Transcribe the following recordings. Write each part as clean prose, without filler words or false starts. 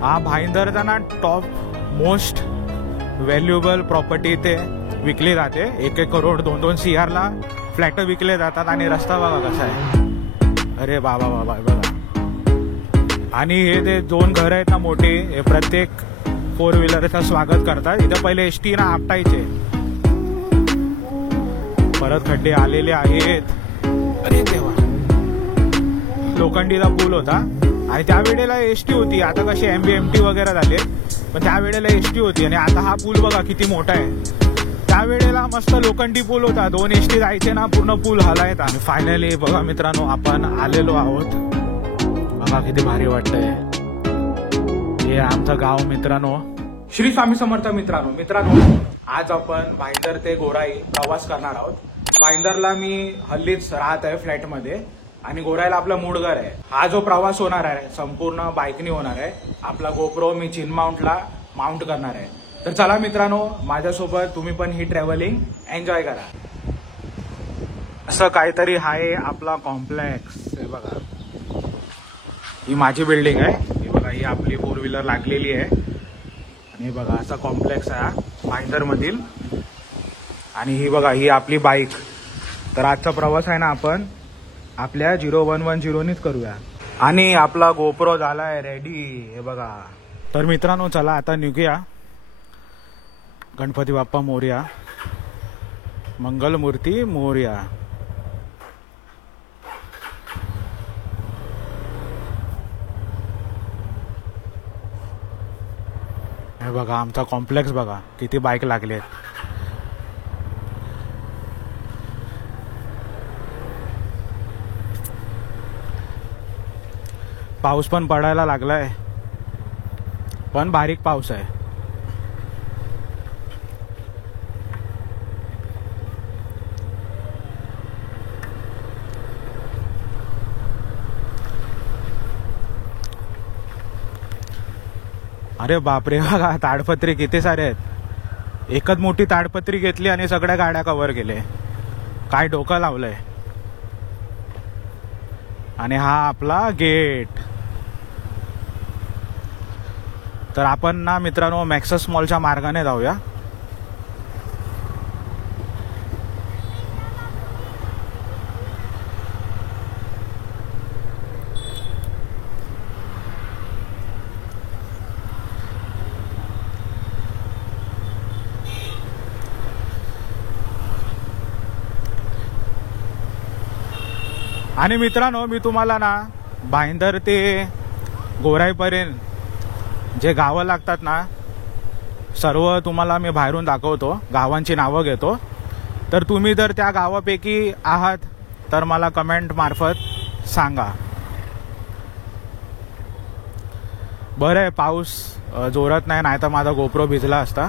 हा भाईंदरचा ना top most valuable property ते विकली जाते. 1-1 करोड 2-2 CR ला फ्लॅट विकले जातात. आणि रस्ता बघा कसा आहे. अरे बाबा बाबा बघा. आणि हे ते 2 घर आहेत ना मोठे, हे प्रत्येक 4 व्हीलरचं स्वागत करतात. इथं पहिले ST ना आपटायचे, परत खड्डे आलेले आहेत. अरे देवा. लोखंडीचा पूल होता आणि त्यावेळेला ST होती. आता कशी MBMT वगैरे झाले, पण त्यावेळेला ST होती. आणि आता हा पूल बघा किती मोठा आहे. त्यावेळेला मस्त लोखंडी पूल होता, 2 ST जायचे ना, पूर्ण पूल हलायचा. आणि फायनली बघा मित्रांनो आपण आलेलो आहोत. बघा किती भारी वाटतंय. हे आमचं गाव मित्रांनो. श्री स्वामी समर्थ मित्रांनो आज आपण भाईंदर ते गोराई प्रवास करणार आहोत. भाईंदरला मी हल्लीच राहत आहे फ्लॅटमध्ये आणि गोराईला आपलं मूळ घर आहे. हा जो प्रवास होणार आहे संपूर्ण बाईकनी होणार आहे. आपला गोप्रो मी चिन माउंटला माउंट करणार आहे. तर चला मित्रांनो माझ्यासोबत तुम्ही पण ही ट्रॅव्हलिंग एन्जॉय करा. असं काहीतरी आहे आपला कॉम्प्लेक्स. हे बघा, ही माझी बिल्डिंग आहे. ही बघा, ही आपली 4 व्हीलर लागलेली आहे. आणि बघा असा कॉम्प्लेक्स आहे भाईंदर मधील. आणि ही बघा, ही आपली बाईक. तर आजचा प्रवास आहे ना आपण आपल्या 0110नीच करूया. आणि आपला गोप्रो झालाय रेडी. हे बघा. तर मित्रांनो चला आता निघूया. गणपती बाप्पा मोरया, मंगलमूर्ती मोरया. हे बघा आमचा कॉम्प्लेक्स बघा, किती बाईक लागले आहेत. पाऊस पण पडायला लागलाय, पण बारीक पाऊस आहे. अरे बापरे बघा, ताडपत्री किती सारे आहेत. एकच मोठी ताडपत्री घेतली आणि सगळ्या गाड्या कव्हर केले. काय डोकं लावलंय. आणि हा आपला गेट. तर आपण ना मित्रांनो मॅक्सस मॉलच्या मार्गाने जाऊया. आणि मित्रांनो मी तुम्हाला ना भाईंदर ते गोराईपर्यंत जे गावं लागतात ना सर्व तुम्हाला मी बाहेरून दाखवतो, गावांची नावं घेतो. तर तुम्ही जर त्या गावापैकी आहात तर मला कमेंट मार्फत सांगा. बरं आहे पाऊस जोरात नाही, नाहीतर माझा गोप्रो भिजला असता.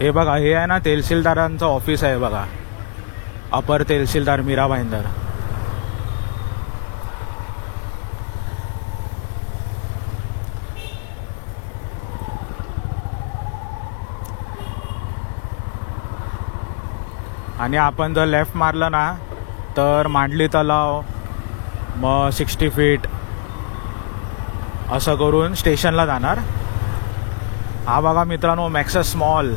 हे बघा, हे आहे ना तहसीलदारांचं ऑफिस आहे बघा, अपर तहसीलदार मीरा भाईंदर. आणि आपण जर लेफ्ट मारलं ना तर मांडली तलाव, मग 60 फीट असं करून स्टेशनला जाणार. हा बघा मित्रांनो मॅक्सस मॉल,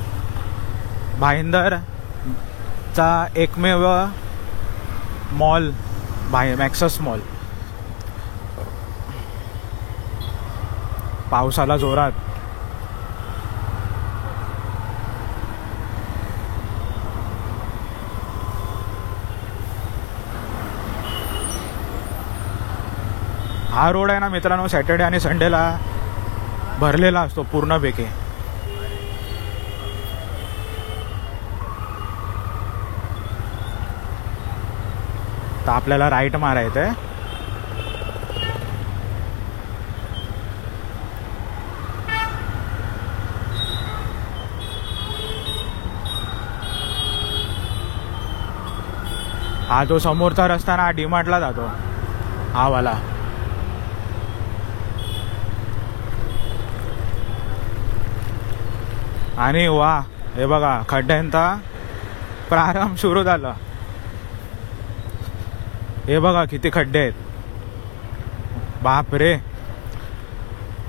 भाईंदरचा एकमेव मॉल मॅक्सस मॉल. पावसाला जोरात. हा रोड आहे ना मित्रांनो सॅटर्डे आणि संडेला भरलेला असतो पूर्णपैकी. तर आपल्याला राईट मारायचं आहे. हा जो समोरचा रस्ता ना डीमार्टला जातो, हा वाला. आणि वा हे बघा खड्ड्यांचा प्रारंभ सुरू झाला. हे बघा किती खड्डे आहेत, बाप रे.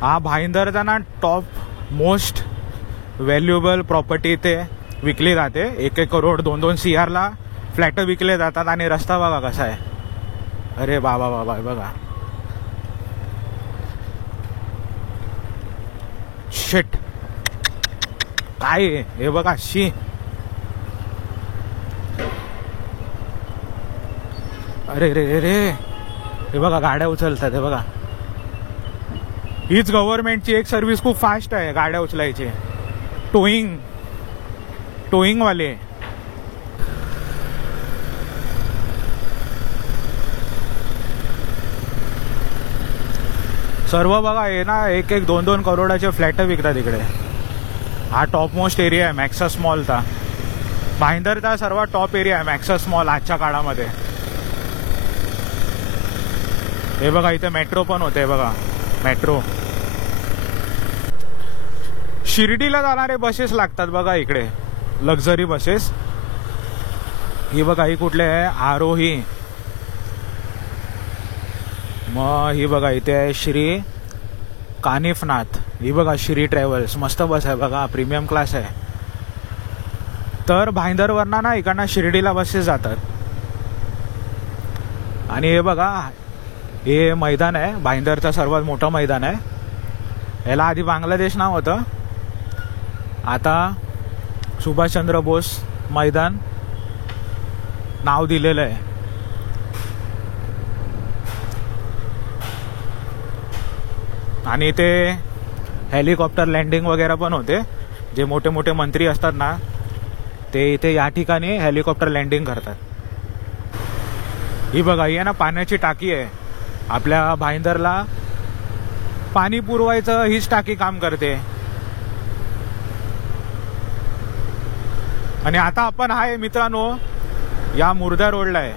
हा भाईंदरचा ना टॉप मोस्ट व्हॅल्युएबल प्रॉपर्टी ते विकली जाते. 1-1 करोड 2-2 CR ला फ्लॅट विकले जातात. आणि रस्ता बघा कसा आहे, अरे बाबा बाबा बघा, शिट काय हे बघा, शी. अरे रे रे, हे बघा गाड्या उचलतात, हे बघा. हीच गव्हर्नमेंटची एक सर्व्हिस खूप फास्ट आहे गाड्या उचलायची, टोईंग वाले. सर्व बघा हे ना 1-1 2-2 करोडाचे फ्लॅट विकतात इकडे. हा टॉप मोस्ट एरिया आहे मॅक्सस मॉलचा. भाईंदरचा सर्वात टॉप एरिया आहे मॅक्सस मॉल आजच्या काळामध्ये. हे बघा इथे मेट्रो पण होते, बघा मेट्रो. शिर्डीला जाणारे बसेस लागतात बघा इकडे, लक्झरी बसेस. ही बघा ही कुठले आहे, आरोही. मग ही बघा इथे आहे श्री कानिफनाथ. ही बघा श्री ट्रॅव्हल्स, मस्त बस आहे बघा, प्रीमियम क्लास आहे. तर भाईंदरवरना ना इकडनं शिर्डीला बसेस जातात. आणि हे बघा हे मैदान आहे भाईंदरचं सर्वात मोठं मैदान आहे. याला आधी बांगलादेश नाव होतं, आता सुभाषचंद्र बोस मैदान नाव दिलेलं आहे. आणि इथे हेलिकॉप्टर लँडिंग वगैरे पण होते. जे मोठे मोठे मंत्री असतात ना ते इथे या ठिकाणी हेलिकॉप्टर लँडिंग करतात. ही बघा ही आहे ना पाण्याची टाकी आहे. आपल्या भाईंदरला पाणी पुरवायचं हीच टाकी काम करते. आणि आता आपण आहे मित्रांनो या मुर्दा रोडला आहे.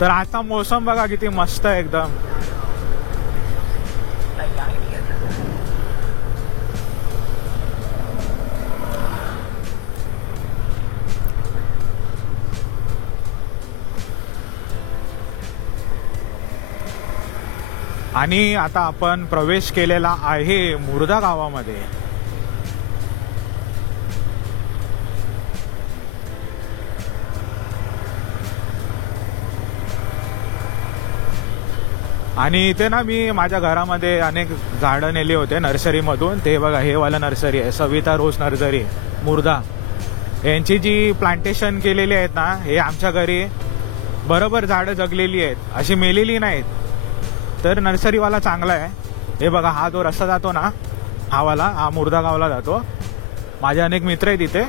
तर आता मोसम बघा किती मस्त आहे एकदम. आणि आता आपण प्रवेश केलेला आहे मुर्दा गावामध्ये. आणि इथे ना मी माझ्या घरामध्ये अनेक झाडं नेली होते नर्सरीमधून. ते बघा हे वाला नर्सरी आहे, सविता रोज नर्सरी मुर्दा. यांची जी प्लांटेशन केलेली आहेत ना, हे आमच्या घरी बरोबर झाडं जगलेली आहेत, अशी मेलेली नाहीत. तर नर्सरीवाला चांगला आहे. हे बघा हा जो रस्ता जातो ना हा वाला, हा मुर्दा गावला जातो. माझे अनेक मित्र आहेत इथे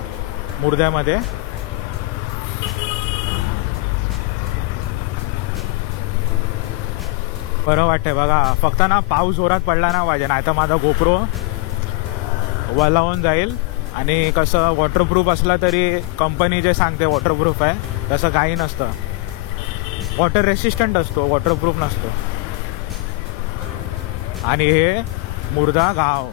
मुर्द्यामध्ये. बरं वाटतंय बघा. फक्त ना पाऊस जोरात पडला ना पाहिजे, नाही तर माझा गोप्रो वलावून जाईल. आणि कसं वॉटरप्रूफ असला तरी कंपनी जे सांगते वॉटरप्रूफ आहे तसं काही नसतं. वॉटर रेसिस्टंट असतो, वॉटरप्रूफ नसतो. आणि हे मुर्दा गाव.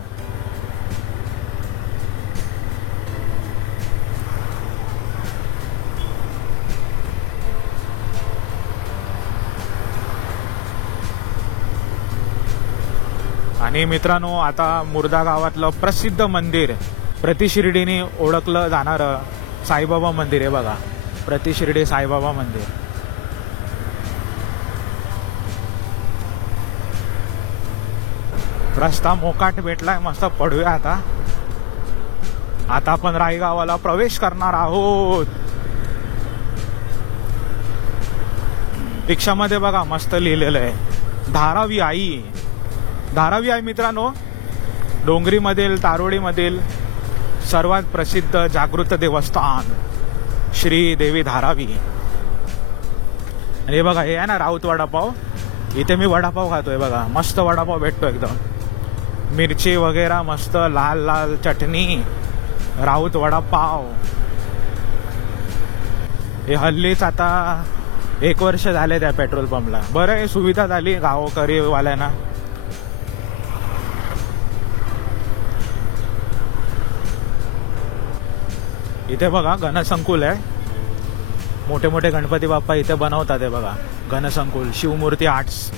आणि मित्रांनो आता मुर्दा गावातलं प्रसिद्ध मंदिर, प्रतिशिर्डीने ओळखलं जाणारं साईबाबा मंदिर आहे बघा, प्रतिशिर्डी साईबाबा मंदिर. रस्ता मोकाट भेटलाय, मस्त पडूया आता. आता आपण राई गावाला प्रवेश करणार आहोत. रिक्षामध्ये बघा मस्त लिहिलेलं आहे धारावी आई. धारावी आई मित्रांनो डोंगरीमधील तारोडीमधील सर्वात प्रसिद्ध जागृत देवस्थान श्री देवी धारावी. आणि हे बघा हे आहे ना राऊत वडापाव. इथे मी वडापाव खातोय बघा, मस्त वडापाव भेटतो एकदम, मिरची वगैरे मस्त, लाल लाल चटणी, राऊत वडापाव. हे हल्लीच आता 1 वर्ष झाले त्या पेट्रोल पंपला. बरं आहे सुविधा झाली गावकरी वाल्यांना. इथे बघा गणसंकुल आहे, मोठे मोठे गणपती बाप्पा इथे बनवतात. हे बघा गणसंकुल, शिवमूर्ती आर्ट्स.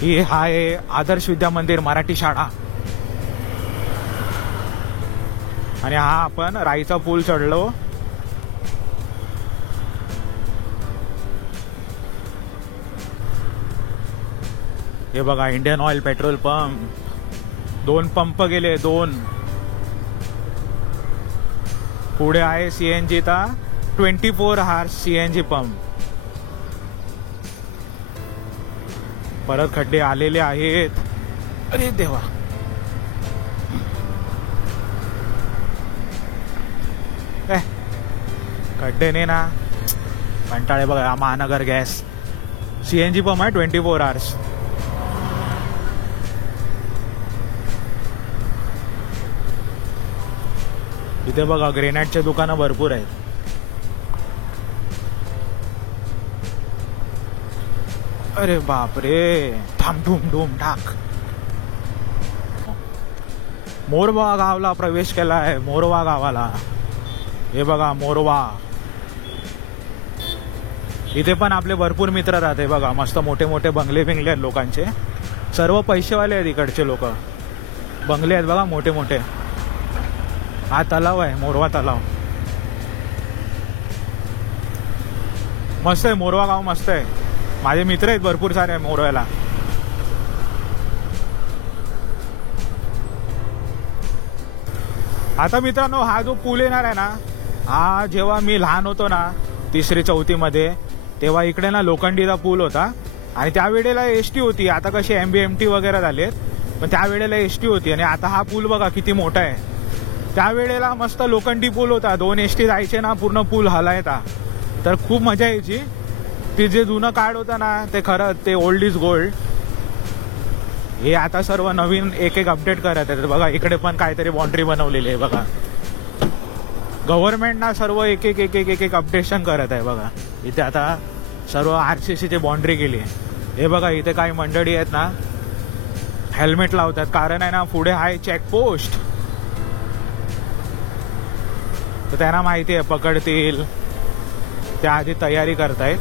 ही आहे आदर्श विद्या मंदिर मराठी शाळा. आणि हा आपण राईचा पूल चढलो. हे बघा Indian oil petrol pump, 2 pump गेले 2. पुढे आहे सीएनजी चा 24 hours सीएनजी पंप. परत खड्डे आलेले आहेत. अरे देवा, खड्डे नाही ना, कंटाळे. बघा महानगर गॅस सीएनजी पंप आहे 24 hours. इथे बघा ग्रेनाइटचे दुकानं भरपूर आहेत. अरे बापरे, थांब धूम धूम ठाक. मोरवा गावाला प्रवेश केला आहे, मोरवा गावाला. हे बघा मोरवा. इथे पण आपले भरपूर मित्र राहते. बघा मस्त मोठे मोठे बंगले बिंगले आहेत लोकांचे. सर्व पैसेवाले आहेत इकडचे लोक. बंगले आहेत बघा मोठे मोठे. हा तलाव आहे, मोरवा तलाव. मस्त आहे मोरवा गाव, मस्त आहे. माझे मित्र आहेत भरपूर सारे मोरव्याला. आता मित्रांनो, हा जो पूल येणार आहे ना, हा जेव्हा मी लहान होतो ना 3री-4थी मध्ये, तेव्हा इकडे ना लोखंडीचा पूल होता. आणि त्यावेळेला एसटी होती. आता कशी MBMT वगैरे झालेत, पण त्यावेळेला एसटी होती. आणि आता हा पूल बघा किती मोठा आहे. त्यावेळेला मस्त लोखंडी पूल होता, 2 एसटी जायचे ना, पूर्ण पूल हलायचा. तर खूप मजा यायची. ते जे जुनं कार्ड होतं ना, ते खरं ते ओल्ड इज गोल्ड. हे आता सर्व नवीन एक एक अपडेट करत आहेत. बघा इकडे पण काहीतरी बाउंड्री बनवलेली आहे. बघा गव्हर्नमेंट ना सर्व एक एक अपडेशन करत आहे. बघा इथे आता सर्व RCCची बाउंड्री केली आहे. हे बघा इथे काही मंडळी आहेत ना, हेल्मेट लावतात. कारण आहे ना, पुढे आहे चेकपोस्ट. तर त्यांना माहिती आहे पकडतील, त्या आधी तयारी करतायत.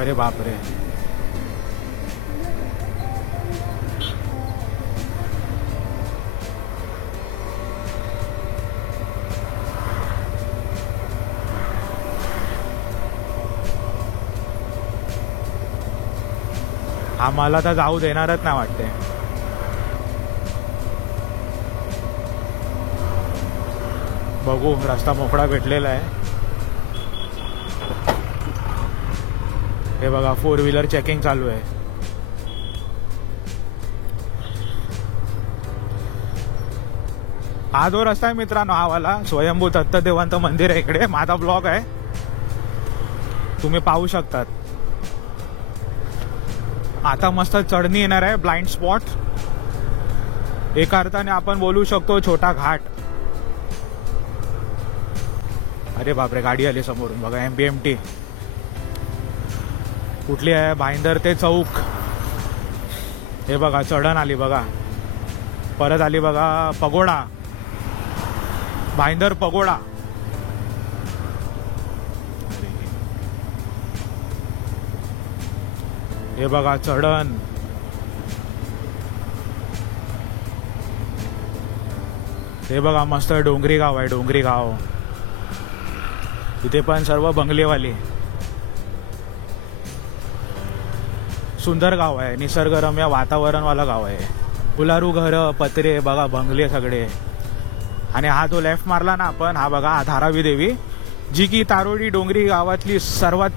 अरे बापरे, आम्हाला तर जाऊ देणारच नाही वाटते. बघू, रस्ता मोकळा भेटलेला आहे. हे बघा 4 व्हीलर चेकिंग चालू आहे. हा जो रस्ता आहे मित्रांनो, हा वाला स्वयंभू दत्तदेवांत मंदिर आहे. इकडे माझा ब्लॉग आहे, तुम्ही पाहू शकतात. आता मस्त चढणी येणार आहे, ब्लाइंड स्पॉट. एका अर्थाने आपण बोलू शकतो छोटा घाट. अरे बापरे, गाडी आली समोरून. बघा MBMT कुठली आहे, भाईंदर ते चौक. हे बघा चढण आली. बघा परत आली. बघा पगोडा, भाईंदर पगोडा. हे बघा चढण. हे बघा मस्त डोंगरी गाव आहे, डोंगरी गाव. इथे पण सर्व बंगलेवाली. सुंदर गाव आहे, निसर्गरम्य वातावरणवाला गाव आहे. फुलारू घर, पत्रे, बघा बंगले सगळे. आणि हा जो लेफ्ट मारला ना आपण, हा बघा धारावी देवी, जी की तारोडी डोंगरी गावातली सर्वात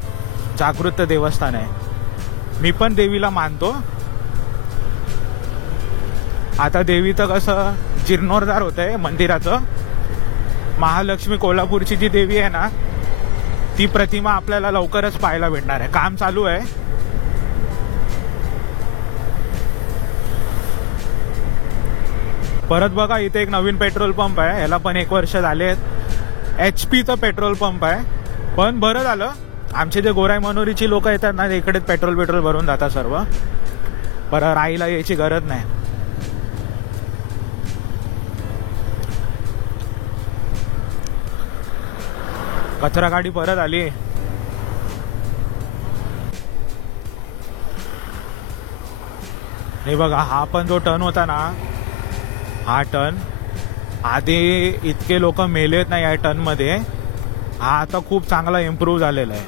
जागृत देवस्थान आहे. मी पण देवीला मानतो. आता देवीचं कसं जीर्णोद्धार होत आहे मंदिराचं. महालक्ष्मी कोल्हापूरची जी देवी आहे ना, ती प्रतिमा आपल्याला लवकरच पाहायला भेटणार आहे. काम चालू आहे. परत बघा इथे एक नवीन पेट्रोल पंप आहे. याला पण 1 वर्ष झाले. HP पेट्रोल पंप आहे. पण बरं झालं, आमचे जे गोराई मनोरीची लोक येतात ना, इकडेच पेट्रोल भरून जातात सर्व. बरं राईला यायची गरज नाही. कचरा गाडी परत आली. हे बघा, हा पण जो टर्न होता ना, हा टर्न आधी इतके लोक मेलेत ना या टर्नमध्ये. हा आता खूप चांगला इम्प्रूव्ह झालेला आहे.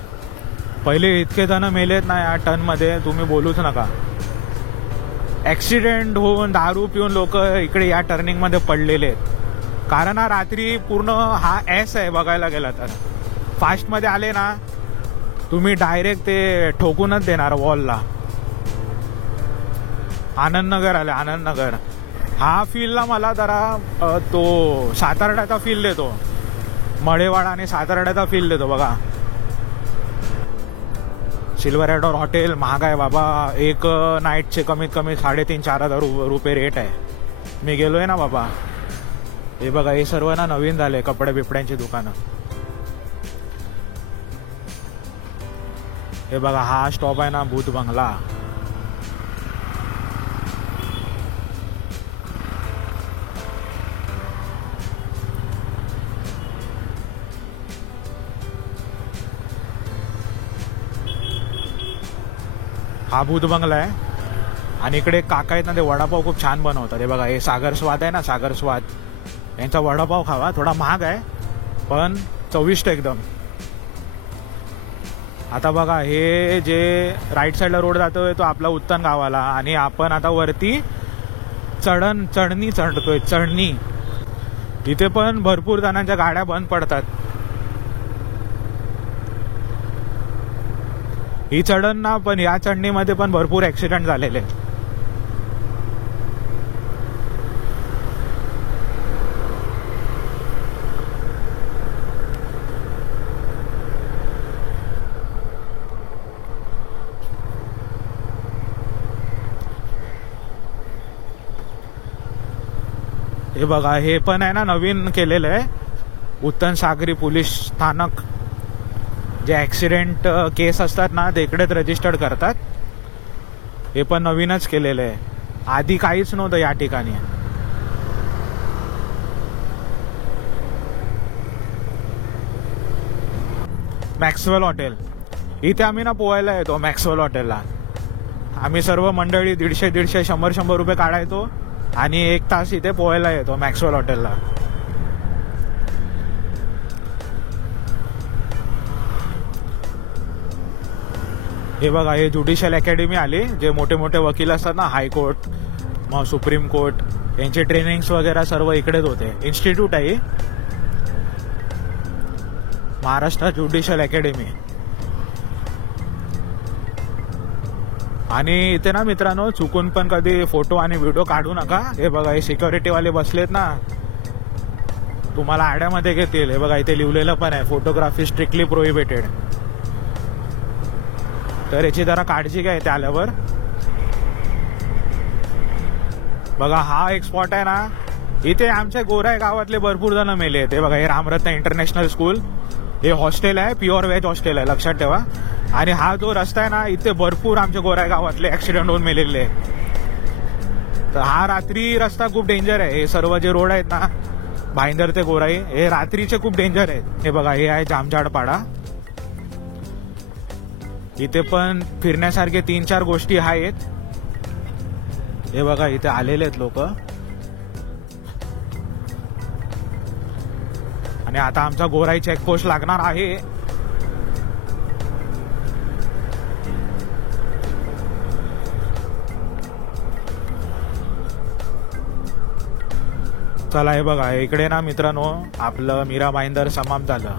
पहिले इतके जण मेलेत ना या टर्नमध्ये, तुम्ही बोलूच नका. ॲक्सिडेंट होऊन दारू पिऊन लोक इकडे या टर्निंगमध्ये पडलेले आहेत. कारण हा रात्री पूर्ण हा एस आहे बघायला गेला तर. फास्टमध्ये आले ना तुम्ही डायरेक्ट ते ठोकूनच देणार वॉलला. आनंदनगर आले, आनंदनगर. हा फीलला मला जरा तो सातारड्याचा फील देतो. मडेवाडा आणि सातारड्याचा फील देतो बघा. सिल्वर ॲडॉर हॉटेल महाग आहे बाबा. एक नाईटचे कमीत कमी 3,500-4,000 रुपये रेट आहे. मी गेलोय ना बाबा. हे बघा, हे सर्व ना नवीन झाले कपडे बिपड्यांची दुकानं. हे बघा, हा स्टॉप आहे ना भूत बंगला. हा भूत बंगला आहे. आणि इकडे काका आहेत ना, ते वडापाव खूप छान बनवतात. हे बघा, हे सागर स्वाद आहे ना, सागर स्वाद, यांचा वडापाव खावा. थोडा महाग आहे पण चविष्ट एकदम. आता बघा, हे जे राईट साईडला रोड जातोय तो आपला उत्तन गावाला. आणि आपण आता वरती चढणी चढतोय. चढणी इथे पण भरपूर जणांच्या गाड्या बंद पडतात. ही चढण ना, पण या चढणीमध्ये पण भरपूर ऍक्सिडेंट झालेले. हे बघा, हे पण आहे ना नवीन केलेलं आहे. उत्तन सागरी पोलीस स्थानक. जे ॲक्सिडेंट केस असतात ना ते इकडेच रजिस्टर्ड करतात. हे पण नवीनच केलेलं आहे. आधी काहीच नव्हतं या ठिकाणी. Maxwell hotel. इथे आम्ही ना पोहायला येतो मॅक्सवेल हॉटेलला. आम्ही सर्व मंडळी 150-150 100-100 रुपये काढायचो आणि 1 तास इथे पोहायला येतो मॅक्सवेल हॉटेलला. हे बघा, हे ज्युडिशियल अकॅडमी आली. जे मोठे मोठे वकील असतात ना, हायकोर्ट मग सुप्रीम कोर्ट, यांचे ट्रेनिंग्स वगैरे सर्व इकडेच होते. इन्स्टिट्यूट आहे महाराष्ट्र ज्युडिशियल अकॅडमी. आणि इथे ना मित्रांनो, चुकून पण कधी फोटो आणि व्हिडिओ काढू नका. हे बघा, हे सिक्युरिटीवाले बसलेत ना, तुम्हाला आड्यामध्ये घेतील. हे बघा, इथे लिहिलेलं पण आहे, फोटोग्राफी स्ट्रिक्टली प्रोहिबिटेड. तर याची जरा काळजी घ्या इथे आल्यावर. बघा, हा एक स्पॉट आहे ना, इथे आमच्या गोराई गावातले भरपूर जण मेले. ते बघा, हे रामरत्न इंटरनॅशनल स्कूल. हे हॉस्टेल आहे, प्युअर व्हेज हॉस्टेल आहे, लक्षात ठेवा. आणि हा जो रस्ता आहे ना, इथे भरपूर आमच्या गोराई गावातले ऍक्सिडेंट होऊन मेलेले. तर हा रात्री रस्ता खूप डेंजर आहे. हे सर्व जे रोड आहेत ना, भाईंदर ते गोराई, हे रात्रीचे खूप डेंजर आहेत. हे बघा, हे आहे जामझाडपाडा. इथे पण फिरण्यासारखे 3-4 गोष्टी आहेत. हे बघा, इथे आलेले आहेत लोक. आणि आता आमचा गोराई चेकपोस्ट लागणार आहे. चला, हे बघा, इकडे ना मित्रांनो आपलं मीरा भाईंदर समाप्त झालं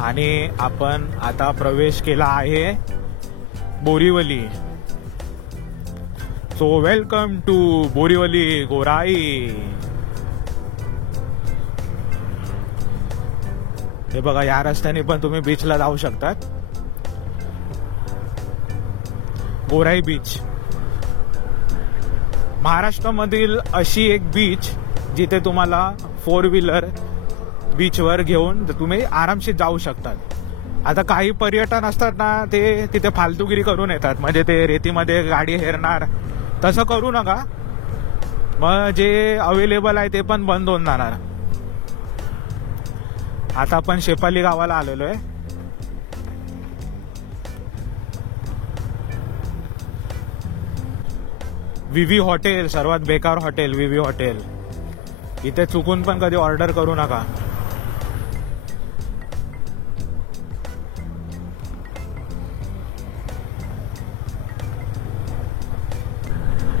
आणि आपण आता प्रवेश केला आहे Borivali. So welcome to Borivali Gorai. हे बघा, या रस्त्याने पण तुम्ही बीचला जाऊ शकतात. गोराई बीच महाराष्ट्रामधील अशी एक बीच जिथे तुम्हाला 4 व्हीलर बीचवर घेऊन तुम्ही आरामशीर जाऊ शकतात. आता काही पर्यटन असतात ना, ते तिथे फालतूगिरी करून येतात. म्हणजे ते रेतीमध्ये गाडी हेरणार, तसं करू नका. मग जे अवेलेबल आहे ते पण बंद होऊन जाणार. आता आपण शेपाली गावाला आलेलो आहे. विवी हॉटेल सर्वात बेकार हॉटेल, विवी हॉटेल. इथे चुकून पण कधी ऑर्डर करू नका.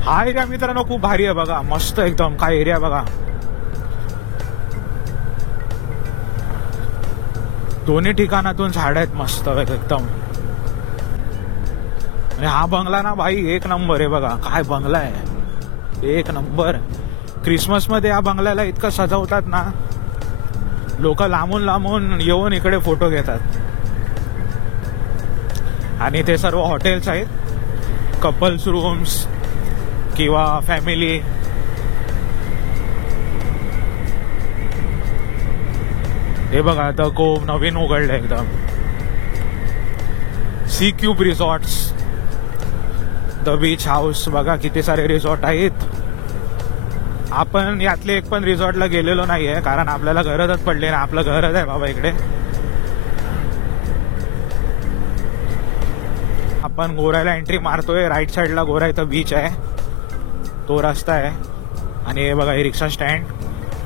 हा एरिया मित्रांनो खूप भारी आहे बघा, मस्त एकदम. काय एरिया बघा, दोन्ही ठिकाणातून झाड आहेत मस्त एकदम. आणि हा बंगला ना भाई एक नंबर आहे बघा. काय बंगला आहे, एक नंबर. क्रिसमस मध्ये या बंगल्याला इतकं सजवतात ना, लोक लांबून लांबून येऊन इकडे फोटो घेतात. आणि ते सर्व हॉटेल्स आहेत, कपल्स रूम्स किंवा फॅमिली. हे बघा आता खूप नवीन उघडलं एकदम. C cube resorts, the beach house, बघा किती सारे रिसॉर्ट आहेत. आपण यातले एक पण रिसॉर्टला गेलेलो नाहीये, कारण आपल्याला गरजच पडली ना. आपलं घरच आहे बाबा इकडे. आपण गोरायला एंट्री मारतोय. राईट साईडला गोराईचं बीच आहे, तो रस्ता आहे. आणि हे बघा हे रिक्षा स्टँड,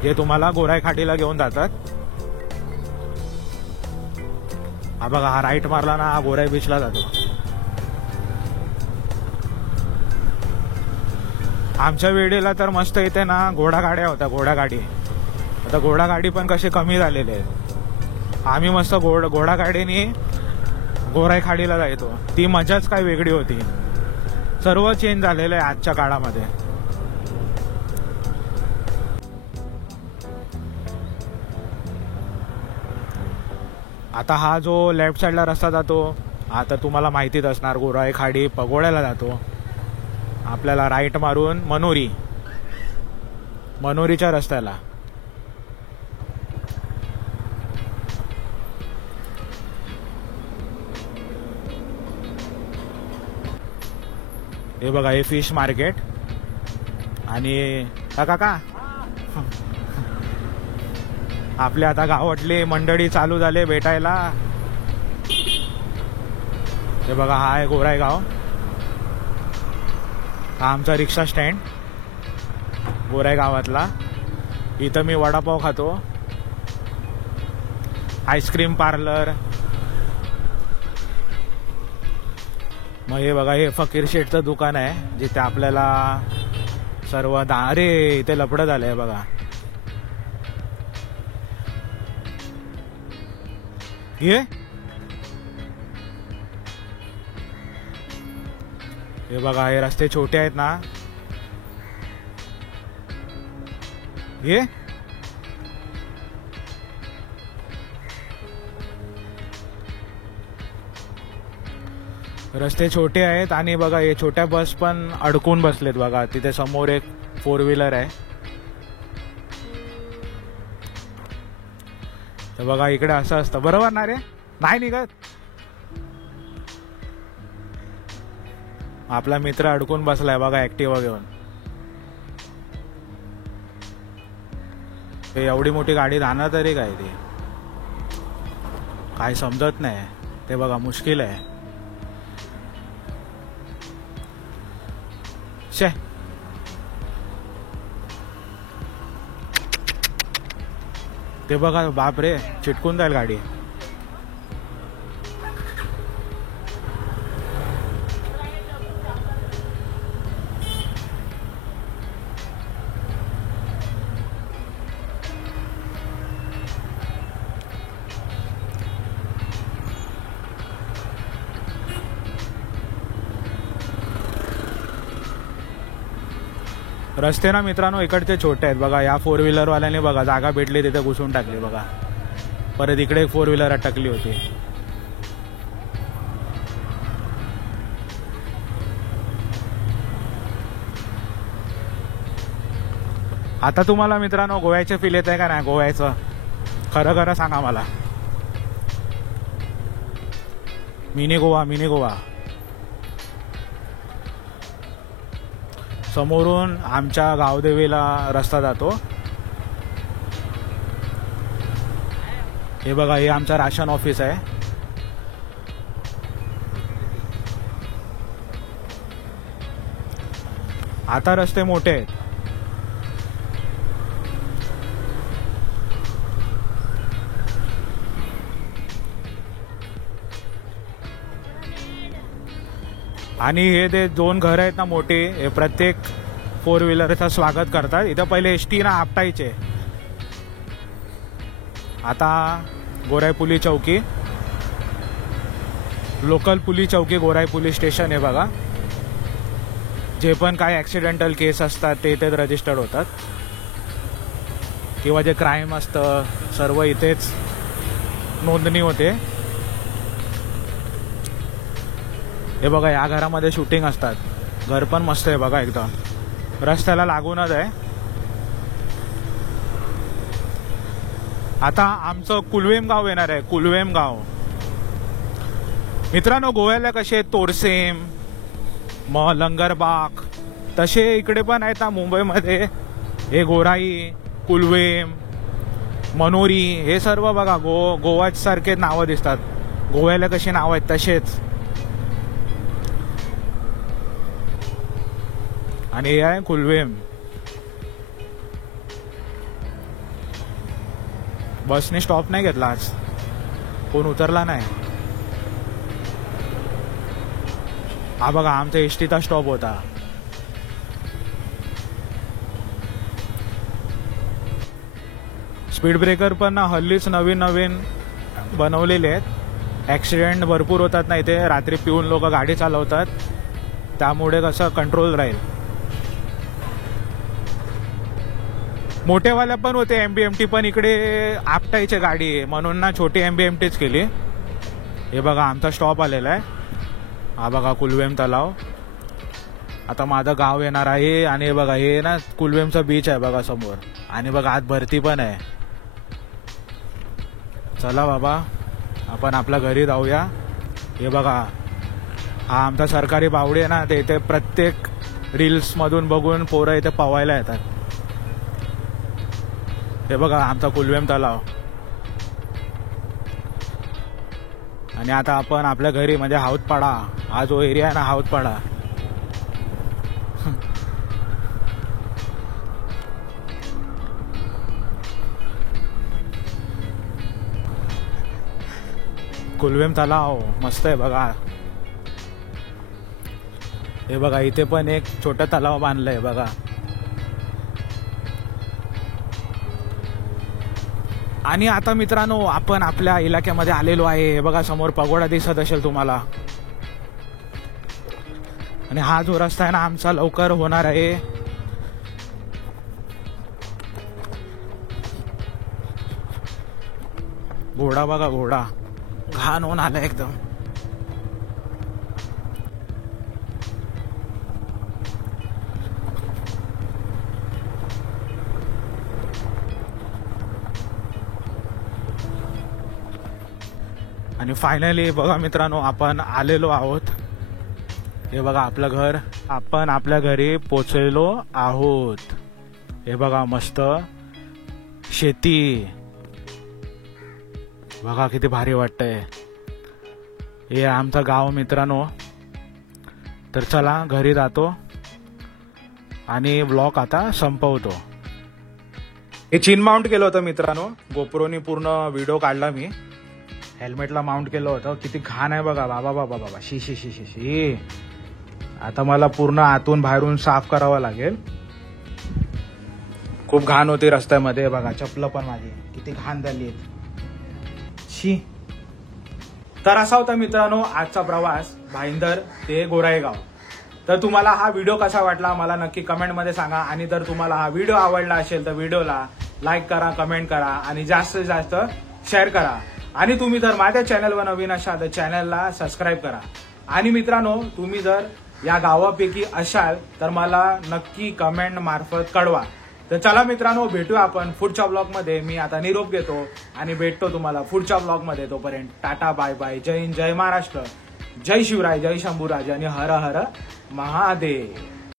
जे तुम्हाला गोराई खाडीला घेऊन जातात. हा बघा, हा राईट मारला ना, हा गोराई बीचला जातो. आमच्या वेळेला तर मस्त इथे ना घोडागाड्या होत्या, घोडागाडी. आता घोडागाडी पण कसे कमी झालेले आहेत. आम्ही मस्त घोडागाडीने गोराई खाडीला जायचो. ती मजाच काय वेगळी होती. सर्व चेंज झालेलं आहे आजच्या काळामध्ये. आता हा जो लेफ्ट साईडला रस्ता जातो, आता तुम्हाला माहितीच असणार, गोराई खाडी पगोड्याला जातो. आपल्याला राईट मारून मनोरीच्या रस्त्याला. हे बघा हे फिश मार्केट. आणि काका आपल्या आता गावातली मंडळी चालू झाले भेटायला. हे बघा हा आहे गोराई गाव. हा आमचा रिक्षा स्टँड गोराई गावातला. इथं मी वडापाव खातो, आईस्क्रीम पार्लर. मग हे बघा हे फकीर शेठचं दुकान आहे, जिथे आपल्याला सर्व अरे इथे लफडं झालंय बघा. हे बघा हे रस्ते छोटे आहेत ना. हे रस्ते छोटे आहेत. आणि बघा हे छोट्या बस पण अडकून बसलेत बघा. तिथे समोर एक 4 व्हीलर आहे. तर बघा इकडे असं असतं, बरोबर ना रे? नाही निघत. आपला मित्र अडकून बसलाय बघा ऍक्टिव्हा घेऊन. एवढी मोठी गाडी जाणार तरी काय, ती काय समजत नाही. ते बघा मुश्किल आहे. शे ते बघा, बाप रे, चिटकून जाईल गाडी. रस्ते ना मित्रांनो इकडचे छोटे आहेत बघा. या 4 व्हीलर वाल्याने बघा जागा भेटली तिथे घुसून टाकली बघा. परत इकडे एक 4 व्हीलर अटकली होती. आता तुम्हाला मित्रांनो गोव्याचे फील येत आहे का नाही? गोव्याचं खरं खरं सांगा मला. मिनी गोवा. समोरून आमच्या गावदेवीला रस्ता जातो. हे बघा, हे आमचं राशन ऑफिस आहे. आता रस्ते मोठे आहेत. आणि हे ते 2 घर आहेत ना मोठे, हे प्रत्येक 4 व्हीलरचं स्वागत करतात. इथं पहिले एसटी ना आपटायचे. आता गोराई पोलीस चौकी, लोकल पोलीस चौकी गोराई पोलीस स्टेशन आहे बघा. जे पण काय ॲक्सिडेंटल केस असतात ते इथेच रजिस्टर्ड होतात, किंवा जे क्राईम असतं सर्व इथेच नोंदणी होते. हे बघा, या घरामध्ये शूटिंग असतात. घर पण मस्त आहे बघा, एकदम रस्त्याला लागूनच आहे. आता आमचं कुलवेम गाव येणार आहे. कुलवेम गाव मित्रांनो, गोव्याला कसे तोरसेम मग लंगरबाग तसे इकडे पण आहेत ना मुंबईमध्ये. हे गोराई, कुलवेम, मनोरी हे सर्व बघा गोवा सारखे नावं दिसतात. गोव्याला कशी नावं आहेत तसेच. आणि हे आहे कुलवेम. बसने स्टॉप नाही घेतला आज, कोण उतरला नाही. हा बघा, आमचा एसटीचा स्टॉप होता. स्पीड ब्रेकर पण ना हल्लीच नवीन नवीन बनवलेले आहेत. ॲक्सिडेंट भरपूर होतात ना इथे. रात्री पिऊन लोक गाडी चालवतात, त्यामुळे कसं कंट्रोल राहील. मोठेवाल्या पण होते MBMT, पण इकडे आपटायचे गाडी म्हणून ना छोटी MBMTच केली. हे बघा, आमचा स्टॉप आलेला आहे. हा बघा कुलवेम तलाव. आता माझं गाव येणार आहे. आणि हे बघा, हे ना कुलवेमचा बीच आहे बघा समोर. आणि बघा आत भरती पण आहे. चला बाबा, आपण आपल्या घरी जाऊया. हे बघा, हा आमचा सरकारी बावडी आहे ना, ते इथे प्रत्येक रील्स मधून बघून पोरं इथे पवायला येतात. हे बघा, आमचा कुलवेम तलाव. आणि आता आपण आपल्या घरी म्हणजे हाऊतपाडा, हा जो एरिया आहे ना हाऊतपाडा, कुलवेम तलाव मस्त आहे बघा. हे बघा, इथे पण एक छोटा तलाव बांधलाय बघा. आणि आता मित्रांनो, आपण आपल्या इलाक्यामध्ये आलेलो आहे. हे बघा, समोर पगोडा दिसत असेल तुम्हाला. आणि हा जो रस्ता आहे ना आमचा लवकर होणार आहे. घोडा बघा, घोडा घाण होऊन आला एकदम. आणि फायनली बघा मित्रांनो, आपण आलेलो आहोत. हे बघा आपलं घर. आपण आपल्या घरी पोचलेलो आहोत. हे बघा मस्त शेती बघा, किती भारी वाटतंय. हे आमचं गाव मित्रांनो. तर चला घरी जातो आणि ब्लॉग आता संपवतो. हे चीन माउंट केलं होतं मित्रांनो. गोप्रोनी पूर्ण व्हिडिओ काढला मी. हेल्मेटला माउंट केलं होतं. किती घाण आहे बघा. बाबा बाबा बाबा, शी शी शी शी शी. आता मला पूर्ण आतून बाहेरून साफ करावं लागेल. खूप घाण होती रस्त्यामध्ये बघा. चप्पल पण माझी किती घाण झाली आहेत. शी. तर असा होता मित्रांनो आजचा प्रवास भाईंदर ते गोराईगाव. तर तुम्हाला हा व्हिडिओ कसा वाटला मला नक्की कमेंटमध्ये सांगा. आणि जर तुम्हाला हा व्हिडिओ आवडला असेल तर व्हिडिओला लाईक करा, कमेंट करा आणि जास्तीत जास्त शेअर करा. आणि तुम्ही जर माझ्या चॅनलवर नवीन असाल तर चॅनलला सबस्क्राईब करा. आणि मित्रांनो, तुम्ही जर या गावापैकी असाल तर मला नक्की कमेंट मार्फत कळवा. तर चला मित्रांनो, भेटूया आपण पुढच्या ब्लॉगमध्ये. मी आता निरोप घेतो आणि भेटतो तुम्हाला पुढच्या ब्लॉगमध्ये. तोपर्यंत टाटा, बाय बाय. जय हिंद, जय महाराष्ट्र, जय शिवराय, जय शंभूराज आणि हर हर महादेव.